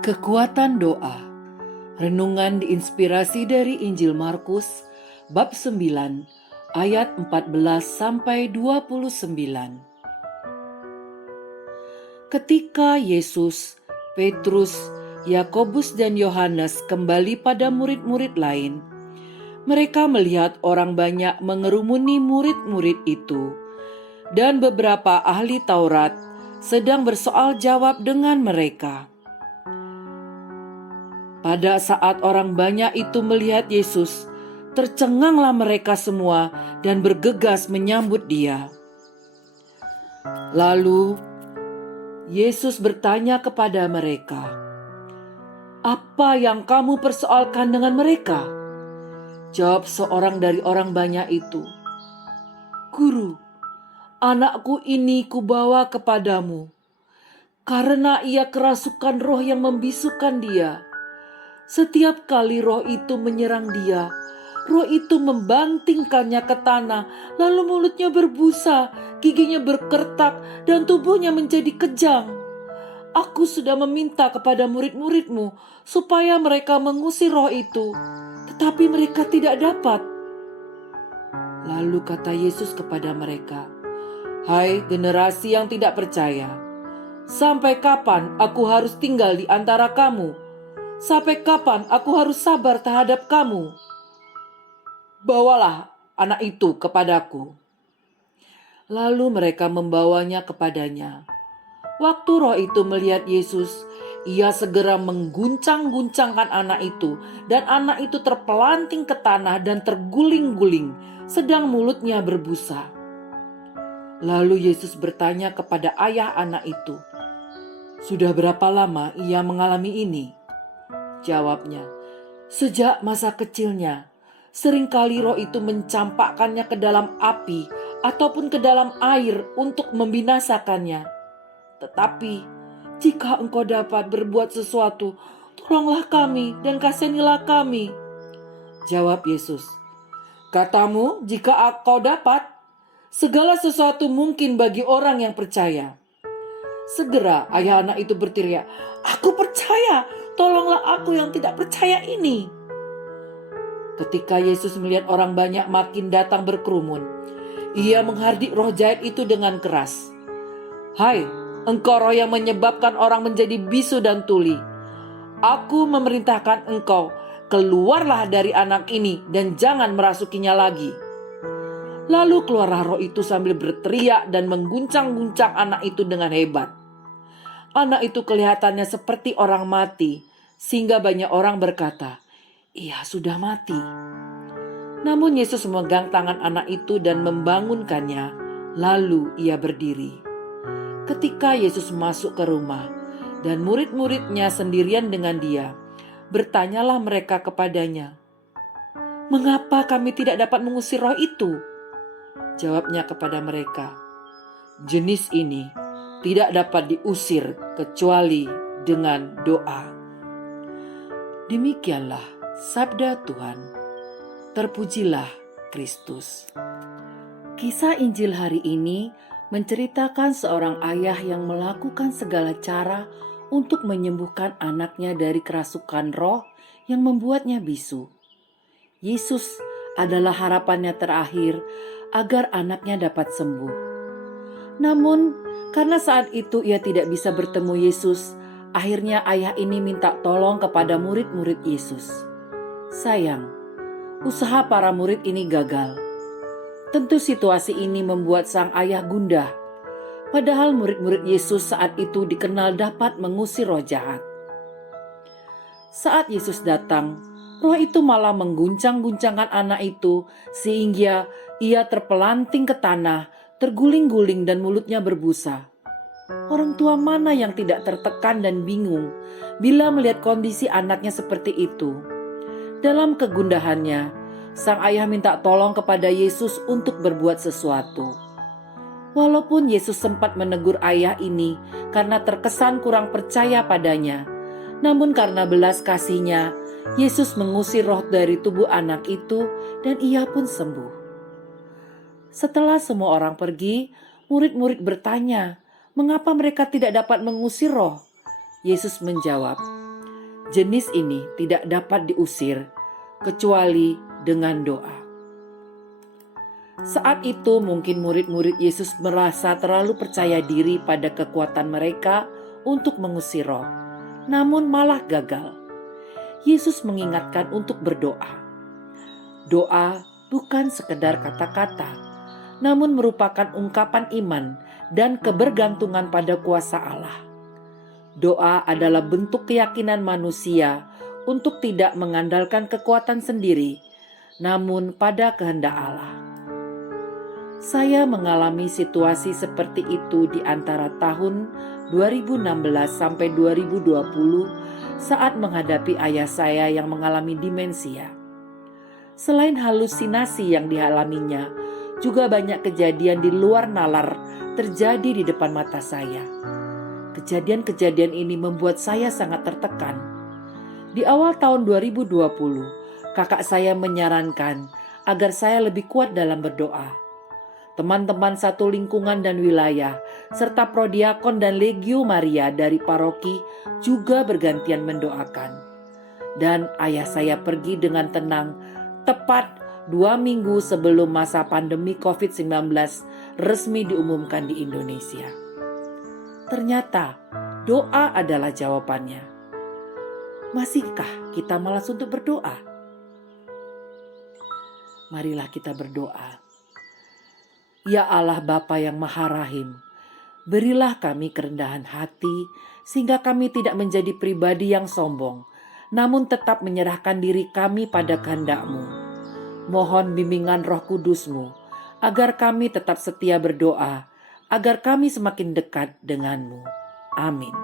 Kekuatan doa. Renungan diinspirasi dari Injil Markus bab 9 ayat 14 sampai 29. Ketika Yesus, Petrus, Yakobus dan Yohanes kembali pada murid-murid lain, mereka melihat orang banyak mengerumuni murid-murid itu, dan beberapa ahli Taurat sedang bersoal jawab dengan mereka. Pada saat orang banyak itu melihat Yesus, tercenganglah mereka semua dan bergegas menyambut Dia. Lalu Yesus bertanya kepada mereka, "Apa yang kamu persoalkan dengan mereka?" Jawab seorang dari orang banyak itu, "Guru, anakku ini kubawa kepadamu, karena ia kerasukan roh yang membisukan dia. Setiap kali roh itu menyerang dia, roh itu membantingkannya ke tanah, lalu mulutnya berbusa, giginya berkertak, dan tubuhnya menjadi kejang. Aku sudah meminta kepada murid-muridmu supaya mereka mengusir roh itu, tetapi mereka tidak dapat." Lalu kata Yesus kepada mereka, "Hai generasi yang tidak percaya, sampai kapan aku harus tinggal di antara kamu? Sampai kapan aku harus sabar terhadap kamu? Bawalah anak itu kepadaku." Lalu mereka membawanya kepadanya. Waktu roh itu melihat Yesus, ia segera mengguncang-guncangkan anak itu, dan anak itu terpelanting ke tanah dan terguling-guling, sedang mulutnya berbusa. Lalu Yesus bertanya kepada ayah anak itu, "Sudah berapa lama ia mengalami ini?" Jawabnya, "Sejak masa kecilnya, seringkali roh itu mencampakkannya ke dalam api ataupun ke dalam air untuk membinasakannya. Tetapi jika engkau dapat berbuat sesuatu, tolonglah kami dan kasihanilah kami." Jawab Yesus, "Katamu jika engkau dapat, segala sesuatu mungkin bagi orang yang percaya." Segera ayah anak itu berteriak, "Aku percaya, tolonglah aku yang tidak percaya ini." Ketika Yesus melihat orang banyak makin datang berkerumun, ia menghardik roh jahat itu dengan keras. "Hai, engkau roh yang menyebabkan orang menjadi bisu dan tuli. Aku memerintahkan engkau, keluarlah dari anak ini dan jangan merasukinya lagi." Lalu keluarlah roh itu sambil berteriak dan mengguncang-guncang anak itu dengan hebat. Anak itu kelihatannya seperti orang mati, sehingga banyak orang berkata, "Ia sudah mati." Namun Yesus memegang tangan anak itu dan membangunkannya, lalu ia berdiri. Ketika Yesus masuk ke rumah, dan murid-muridnya sendirian dengan dia, bertanyalah mereka kepadanya, "Mengapa kami tidak dapat mengusir roh itu?" Jawabnya kepada mereka, "Jenis ini tidak dapat diusir kecuali dengan doa." Demikianlah sabda Tuhan. Terpujilah Kristus. Kisah Injil hari ini menceritakan seorang ayah yang melakukan segala cara untuk menyembuhkan anaknya dari kerasukan roh yang membuatnya bisu. Yesus adalah harapannya terakhir agar anaknya dapat sembuh. Namun, karena saat itu ia tidak bisa bertemu Yesus, akhirnya ayah ini minta tolong kepada murid-murid Yesus. Sayang, usaha para murid ini gagal. Tentu situasi ini membuat sang ayah gundah. Padahal murid-murid Yesus saat itu dikenal dapat mengusir roh jahat. Saat Yesus datang, roh itu malah mengguncang-guncangkan anak itu sehingga ia terpelanting ke tanah, terguling-guling dan mulutnya berbusa. Orang tua mana yang tidak tertekan dan bingung bila melihat kondisi anaknya seperti itu? Dalam kegundahannya, sang ayah minta tolong kepada Yesus untuk berbuat sesuatu. Walaupun Yesus sempat menegur ayah ini karena terkesan kurang percaya padanya, namun karena belas kasihnya, Yesus mengusir roh dari tubuh anak itu dan ia pun sembuh. Setelah semua orang pergi, murid-murid bertanya, mengapa mereka tidak dapat mengusir roh? Yesus menjawab, Jenis ini tidak dapat diusir kecuali dengan doa. Saat itu mungkin murid-murid Yesus merasa terlalu percaya diri pada kekuatan mereka untuk mengusir roh, namun malah gagal. Yesus mengingatkan untuk berdoa. Doa bukan sekedar kata-kata, namun merupakan ungkapan iman dan kebergantungan pada kuasa Allah. Doa adalah bentuk keyakinan manusia untuk tidak mengandalkan kekuatan sendiri, namun pada kehendak Allah. Saya mengalami situasi seperti itu di antara tahun 2016 sampai 2020 saat menghadapi ayah saya yang mengalami demensia. Selain halusinasi yang dialaminya, juga banyak kejadian di luar nalar terjadi di depan mata saya. Kejadian-kejadian ini membuat saya sangat tertekan. Di awal tahun 2020, kakak saya menyarankan agar saya lebih kuat dalam berdoa. Teman-teman satu lingkungan dan wilayah, serta prodiakon dan legio Maria dari paroki juga bergantian mendoakan. Dan ayah saya pergi dengan tenang tepat 2 minggu sebelum masa pandemi COVID-19 resmi diumumkan di Indonesia. Ternyata doa adalah jawabannya. Masihkah kita malas untuk berdoa? Marilah kita berdoa. Ya Allah Bapa yang Maha Rahim, berilah kami kerendahan hati sehingga kami tidak menjadi pribadi yang sombong, namun tetap menyerahkan diri kami pada kehendak-Mu. Mohon bimbingan Roh Kudus-Mu agar kami tetap setia berdoa, agar kami semakin dekat dengan-Mu. Amin.